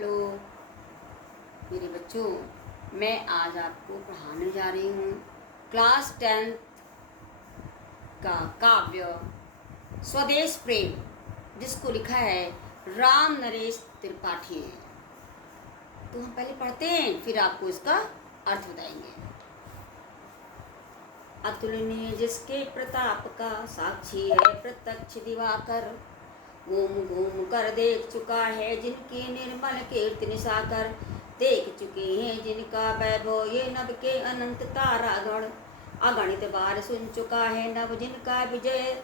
Hello मेरे बच्चों, मैं आज आपको पढ़ाने जा रही हूँ क्लास 10th का काव्य स्वदेश प्रेम, जिसको लिखा है राम नरेश त्रिपाठी ने। तो हम पहले पढ़ते हैं, फिर आपको इसका अर्थ बताएंगे। अतुलनीय जिसके प्रताप का साक्षी है प्रत्यक्ष दिवाकर, घूम घूम कर देख चुका है जिनकी निर्मल कीर्ति निशाकर, देख चुके हैं जिनका वैभव ये नभ के अनंत तारागण, अगणित बार सुन चुका है नभ जिनका विजय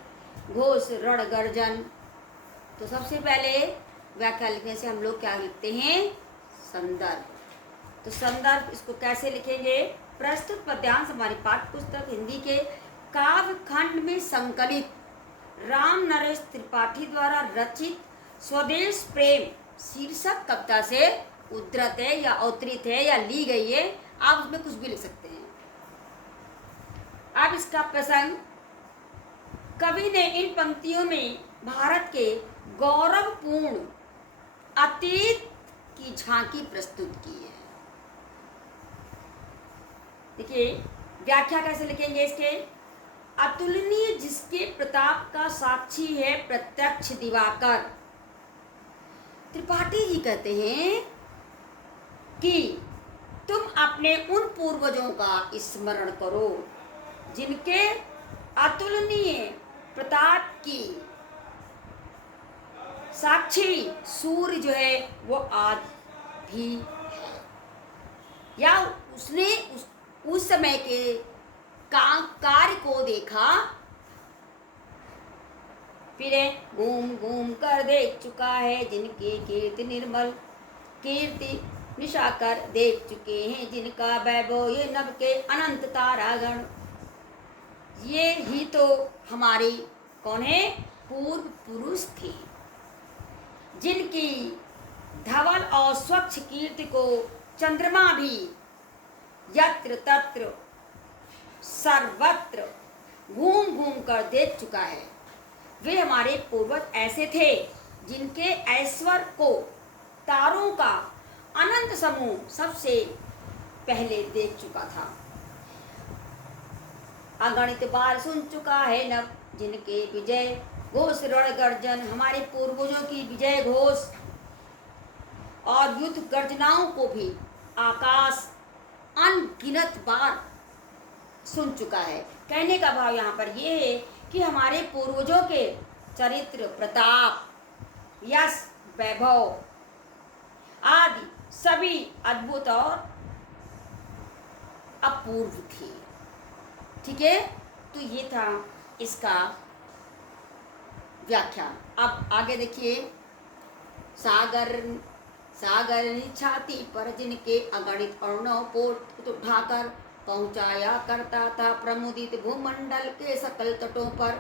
घोष रण गर्जन। तो सबसे पहले व्याख्या लिखने से हम लोग क्या लिखते हैं? संदर्भ। तो संदर्भ इसको कैसे लिखेंगे? प्रस्तुत पद्यांश हमारी पाठ्य पुस्तक हिंदी के काव्य खंड में संकलित राम नरेश त्रिपाठी द्वारा रचित स्वदेश प्रेम शीर्षक कविता से उद्धृत है या अवतरित है या ली गई है। आप उसमें कुछ भी लिख सकते हैं। अब इसका प्रसंग, कवि ने इन पंक्तियों में भारत के गौरवपूर्ण अतीत की झांकी प्रस्तुत की है। देखिए व्याख्या कैसे लिखेंगे इसके? अतुलनीय जिसके प्रताप का साक्षी है प्रत्यक्ष दिवाकर। त्रिपाठी जी कहते हैं कि तुम अपने उन पूर्वजों का स्मरण करो जिनके अतुलनीय प्रताप की साक्षी सूर्य जो है वो आज भी है, या उसने उस समय के कार्य को देखा, फिर घूम घूम कर देख चुका है जिनकी कीर्ति निर्मल कीर्ति निशाकर, देख चुके हैं जिनका वैभव ये नभ के अनंत तारागण। ये ही तो हमारे कौन है? पूर्व पुरुष थे, जिनकी धवल और स्वच्छ कीर्ति को चंद्रमा भी यत्र तत्र सर्वत्र घूम घूम कर देख चुका है। वे हमारे पूर्वज ऐसे थे जिनके ऐश्वर्य को तारों का अनंत समूह सबसे पहले देख चुका था, अगणित बार सुन चुका है नभ जिनके विजय घोष रण गर्जन। हमारे पूर्वजों की विजय घोष और युद्ध गर्जनाओं को भी आकाश अनगिनत बार सुन चुका है। कहने का भाव यहाँ पर यह है कि हमारे पूर्वजों के चरित्र, प्रताप, यश, वैभव आदि सभी अद्भुत और अपूर्व थे। ठीक है, तो ये था इसका व्याख्या। अब आगे देखिए, सागर छाती पर जिनके अगणित अर्णव पोत उठाकर पहुंचाया करता था प्रमुदित भूमंडल के सकल तटों पर,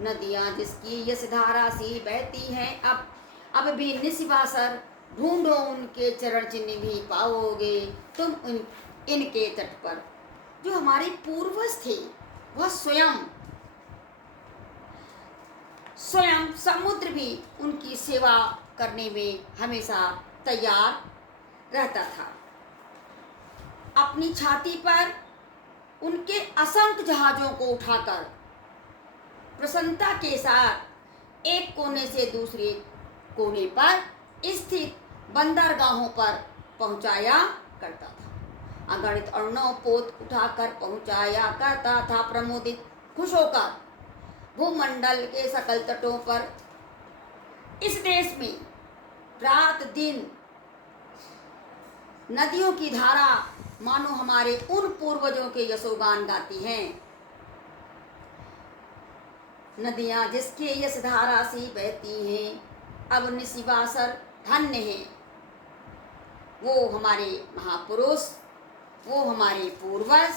नदियां जिसकी यश धारा सी बहती हैं अब भी निस्वासर, ढूंढो उनके चरण चिन्ह भी पाओगे तुम इनके तट पर। जो हमारे पूर्वज थे वह स्वयं समुद्र भी उनकी सेवा करने में हमेशा तैयार रहता था। अपनी छाती पर उनके असंख्य जहाजों को उठाकर प्रसन्नता के साथ एक कोने से दूसरे कोने पर स्थित बंदरगाहों पर पहुंचाया करता था। अगणित अर्णव पोत उठाकर पहुंचाया करता था प्रमोदित खुश होकर भूमंडल के सकल तटों पर। इस देश में रात दिन नदियों की धारा मानो हमारे उन पूर्वजों के यशोगान गाती हैं। नदियां जिसके यश धारा सी बहती हैं अब निस्वासर धन्य हैं। वो हमारे महापुरुष, वो हमारे पूर्वज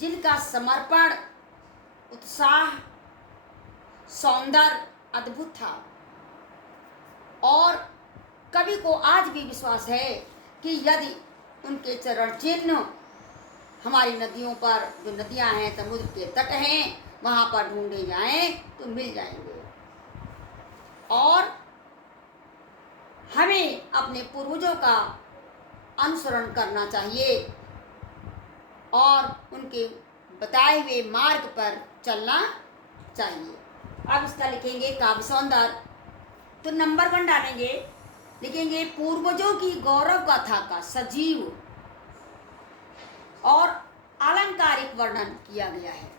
जिनका समर्पण, उत्साह, सौंदर्य अद्भुत था। और कवि को आज भी विश्वास है कि यदि उनके चरण चिन्ह हमारी नदियों पर, जो नदियां हैं समुद्र के तट हैं, वहां पर ढूंढे जाएं तो मिल जाएंगे। और हमें अपने पूर्वजों का अनुसरण करना चाहिए और उनके बताए हुए मार्ग पर चलना चाहिए। अब इसका लिखेंगे काव्य सौंदर्य। तो नंबर 1 डालेंगे, लिखेंगे पूर्वजों की गौरव गाथा का सजीव और अलंकारिक वर्णन किया गया है।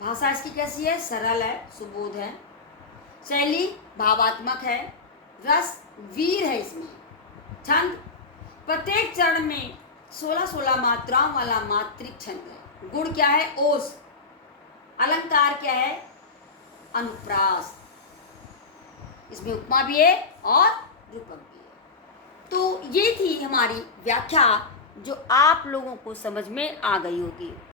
भाषा इसकी कैसी है? सरल है, सुबोध है, शैली भावात्मक है, रस वीर है इसमें, छंद प्रत्येक चरण में 16-16 मात्राओं वाला मात्रिक छंद है। गुण क्या है? ओस। अलंकार क्या है? अनुप्रास। इसमें उपमा भी है और रूपक भी है। तो ये थी हमारी व्याख्या जो आप लोगों को समझ में आ गई होगी।